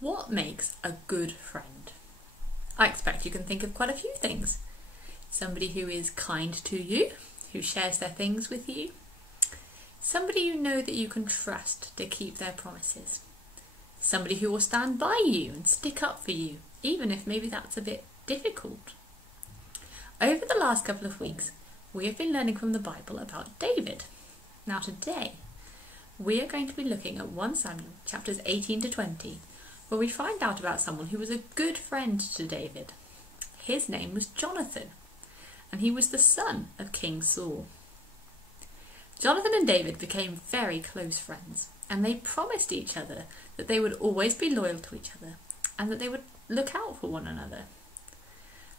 What makes a good friend? I expect you can think of quite a few things. Somebody who is kind to you, who shares their things with you. Somebody you know that you can trust to keep their promises. Somebody who will stand by you and stick up for you, even if maybe that's a bit difficult. Over the last couple of weeks, we have been learning from the Bible about David. Now today, we are going to be looking at 1 Samuel chapters 18 to 20, where we find out about someone who was a good friend to David. His name was Jonathan, and he was the son of King Saul. Jonathan and David became very close friends, and they promised each other that they would always be loyal to each other, and that they would look out for one another.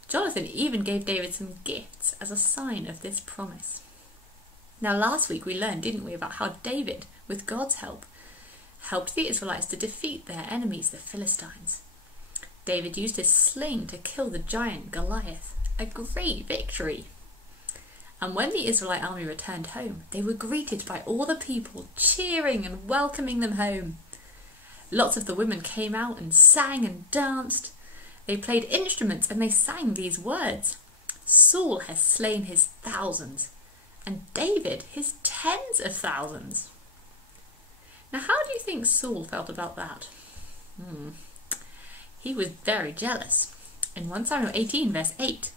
Jonathan even gave David some gifts as a sign of this promise. Now last week we learned, didn't we, about how David, with God's help, helped the Israelites to defeat their enemies, the Philistines. David used his sling to kill the giant Goliath, a great victory. And when the Israelite army returned home, they were greeted by all the people cheering and welcoming them home. Lots of the women came out and sang and danced. They played instruments and they sang these words: Saul has slain his thousands, and David his tens of thousands. Now, how do you think Saul felt about that? He was very jealous. In 1 Samuel 18 verse 8,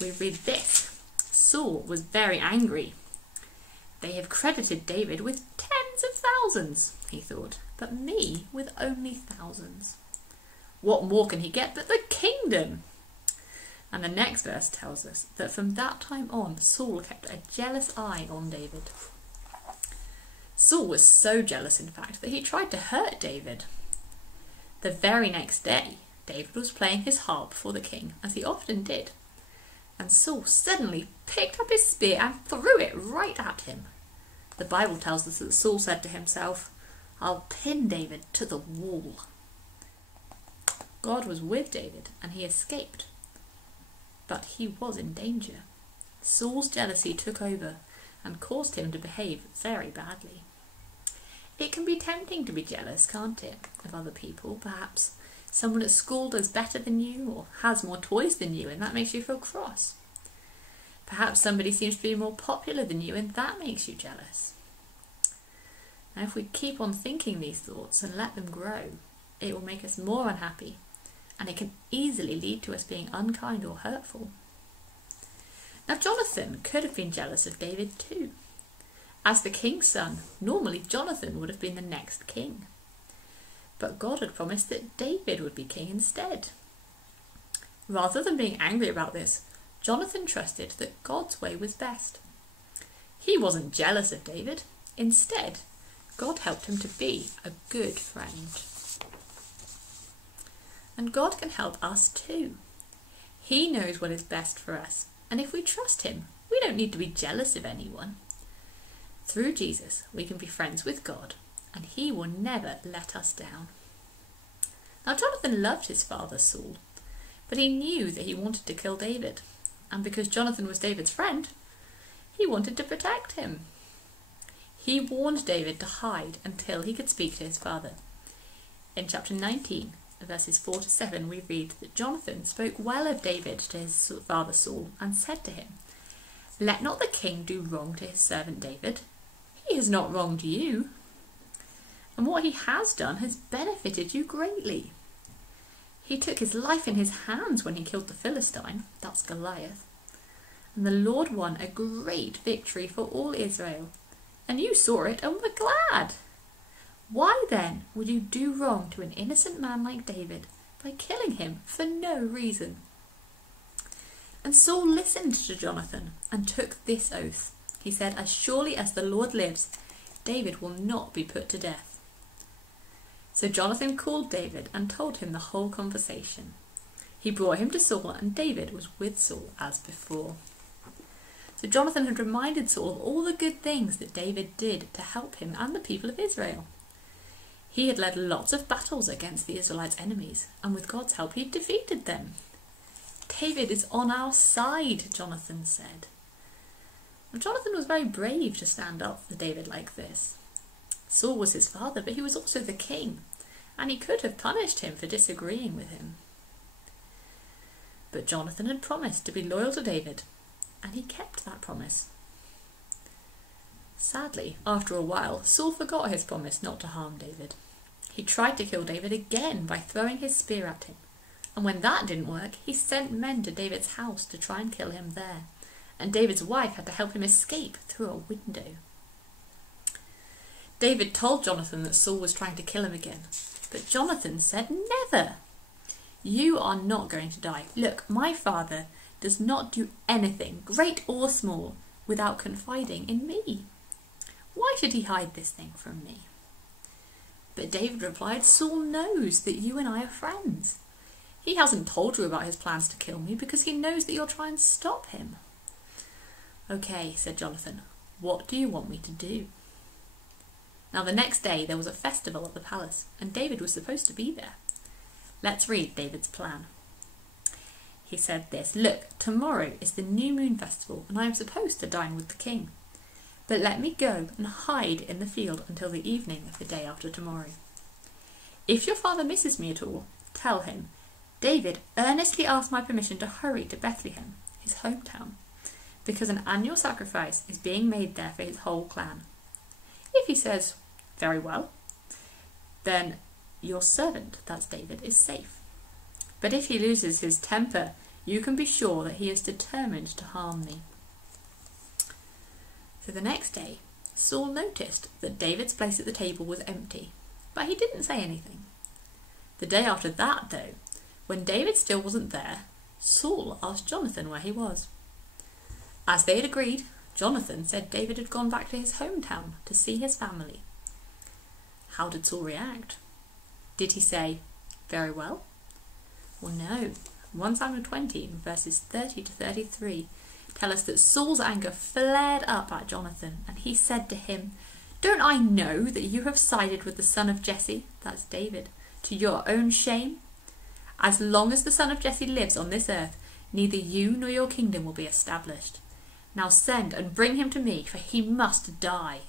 we read this: Saul was very angry. They have credited David with tens of thousands, he thought, but me with only thousands. What more can he get but the kingdom? And the next verse tells us that from that time on, Saul kept a jealous eye on David. Saul was so jealous, in fact, that he tried to hurt David. The very next day, David was playing his harp for the king, as he often did, and Saul suddenly picked up his spear and threw it right at him. The Bible tells us that Saul said to himself, "I'll pin David to the wall." God was with David, and he escaped. But he was in danger. Saul's jealousy took over and caused him to behave very badly. It can be tempting to be jealous, can't it, of other people? Perhaps someone at school does better than you or has more toys than you, and that makes you feel cross. Perhaps somebody seems to be more popular than you, and that makes you jealous. Now, if we keep on thinking these thoughts and let them grow, it will make us more unhappy, and it can easily lead to us being unkind or hurtful. Now, Jonathan could have been jealous of David too. As the king's son, normally Jonathan would have been the next king. But God had promised that David would be king instead. Rather than being angry about this, Jonathan trusted that God's way was best. He wasn't jealous of David. Instead, God helped him to be a good friend. And God can help us too. He knows what is best for us, and if we trust him, we don't need to be jealous of anyone. Through Jesus, we can be friends with God, and he will never let us down. Now, Jonathan loved his father Saul, but he knew that he wanted to kill David, and because Jonathan was David's friend, he wanted to protect him. He warned David to hide until he could speak to his father. In chapter 19, verses 4 to 7, we read that Jonathan spoke well of David to his father Saul and said to him, "Let not the king do wrong to his servant David. He has not wronged you, and what he has done has benefited you greatly. He took his life in his hands when he killed the Philistine," that's Goliath, "and the Lord won a great victory for all Israel, and you saw it and were glad. Why then would you do wrong to an innocent man like David by killing him for no reason?" And Saul listened to Jonathan and took this oath. He said, "As surely as the Lord lives, David will not be put to death." So Jonathan called David and told him the whole conversation. He brought him to Saul, and David was with Saul as before. So Jonathan had reminded Saul of all the good things that David did to help him and the people of Israel. He had led lots of battles against the Israelites' enemies, and with God's help he defeated them. "David is on our side," Jonathan said. And Jonathan was very brave to stand up for David like this. Saul was his father, but he was also the king, and he could have punished him for disagreeing with him. But Jonathan had promised to be loyal to David, and he kept that promise. Sadly, after a while, Saul forgot his promise not to harm David. He tried to kill David again by throwing his spear at him, and when that didn't work, he sent men to David's house to try and kill him there, and David's wife had to help him escape through a window. David told Jonathan that Saul was trying to kill him again, but Jonathan said, "Never! You are not going to die. Look, my father does not do anything, great or small, without confiding in me. Why should he hide this thing from me?" But David replied, "Saul knows that you and I are friends. He hasn't told you about his plans to kill me because he knows that you'll try and stop him." "Okay," said Jonathan, "what do you want me to do?" Now the next day there was a festival at the palace, and David was supposed to be there. Let's read David's plan. He said this, "Look, tomorrow is the new moon festival, and I am supposed to dine with the king. But let me go and hide in the field until the evening of the day after tomorrow. If your father misses me at all, tell him, David earnestly asked my permission to hurry to Bethlehem, his hometown, because an annual sacrifice is being made there for his whole clan. If he says, 'Very well,' then your servant," that's David, "is safe. But if he loses his temper, you can be sure that he is determined to harm me." So the next day, Saul noticed that David's place at the table was empty, but he didn't say anything. The day after that, though, when David still wasn't there, Saul asked Jonathan where he was. As they had agreed, Jonathan said David had gone back to his hometown to see his family. How did Saul react? Did he say, "Very well"? Well, no. 1 Samuel 20, verses 30 to 33, tell us that Saul's anger flared up at Jonathan, and he said to him, "Don't I know that you have sided with the son of Jesse," that's David, "to your own shame? As long as the son of Jesse lives on this earth, neither you nor your kingdom will be established. Now send and bring him to me, for he must die."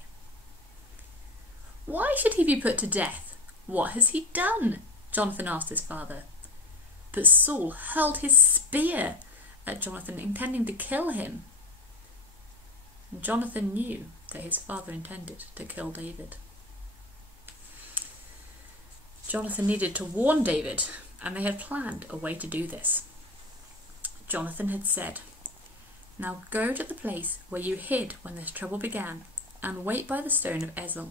"Why should he be put to death? What has he done?" Jonathan asked his father. But Saul hurled his spear at Jonathan, intending to kill him. And Jonathan knew that his father intended to kill David. Jonathan needed to warn David, and they had planned a way to do this. Jonathan had said, "Now go to the place where you hid when this trouble began, and wait by the stone of Ezel.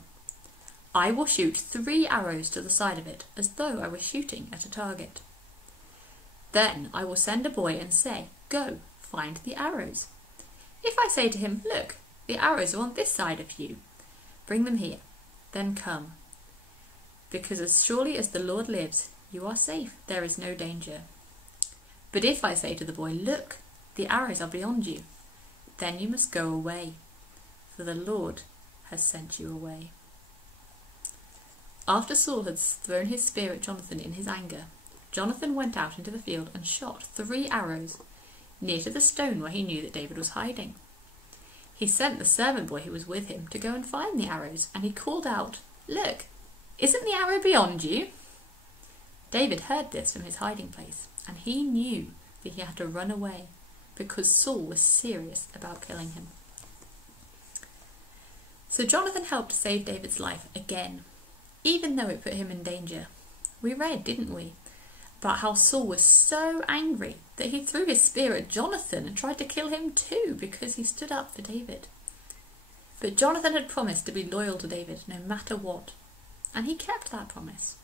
I will shoot 3 arrows to the side of it, as though I was shooting at a target. Then I will send a boy and say, 'Go, find the arrows.' If I say to him, 'Look, the arrows are on this side of you. Bring them here. Then come. Because as surely as the Lord lives, you are safe. There is no danger.' But if I say to the boy, 'Look, the arrows are beyond you,' then you must go away, for the Lord has sent you away." After Saul had thrown his spear at Jonathan in his anger, Jonathan went out into the field and shot 3 arrows near to the stone where he knew that David was hiding. He sent the servant boy who was with him to go and find the arrows, and he called out, "Look, isn't the arrow beyond you?" David heard this from his hiding place, and he knew that he had to run away because Saul was serious about killing him. So Jonathan helped to save David's life again, even though it put him in danger. We read, didn't we, about how Saul was so angry that he threw his spear at Jonathan and tried to kill him too because he stood up for David. But Jonathan had promised to be loyal to David no matter what, and he kept that promise.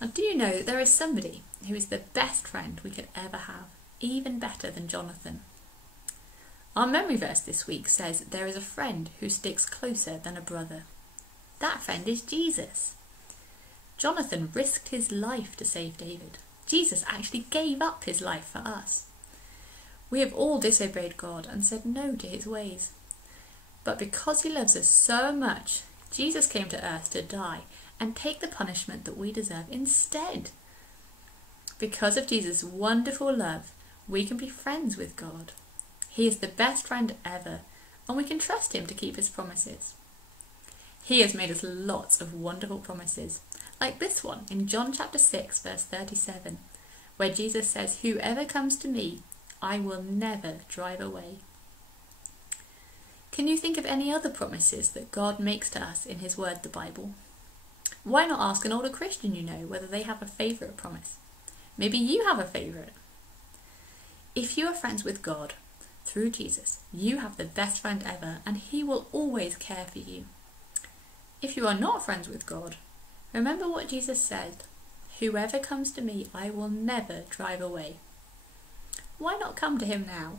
Now, do you know that there is somebody who is the best friend we could ever have, even better than Jonathan? Our memory verse this week says there is a friend who sticks closer than a brother. That friend is Jesus. Jonathan risked his life to save David. Jesus actually gave up his life for us. We have all disobeyed God and said no to his ways. But because he loves us so much, Jesus came to earth to die and take the punishment that we deserve instead. Because of Jesus' wonderful love, we can be friends with God. He is the best friend ever, and we can trust him to keep his promises. He has made us lots of wonderful promises, like this one in John chapter 6 verse 37, where Jesus says, "Whoever comes to me, I will never drive away." Can you think of any other promises that God makes to us in his word, the Bible? Why not ask an older Christian you know whether they have a favourite promise? Maybe you have a favourite. If you are friends with God through Jesus, you have the best friend ever, and he will always care for you. If you are not friends with God, remember what Jesus said, "Whoever comes to me, I will never drive away." Why not come to him now?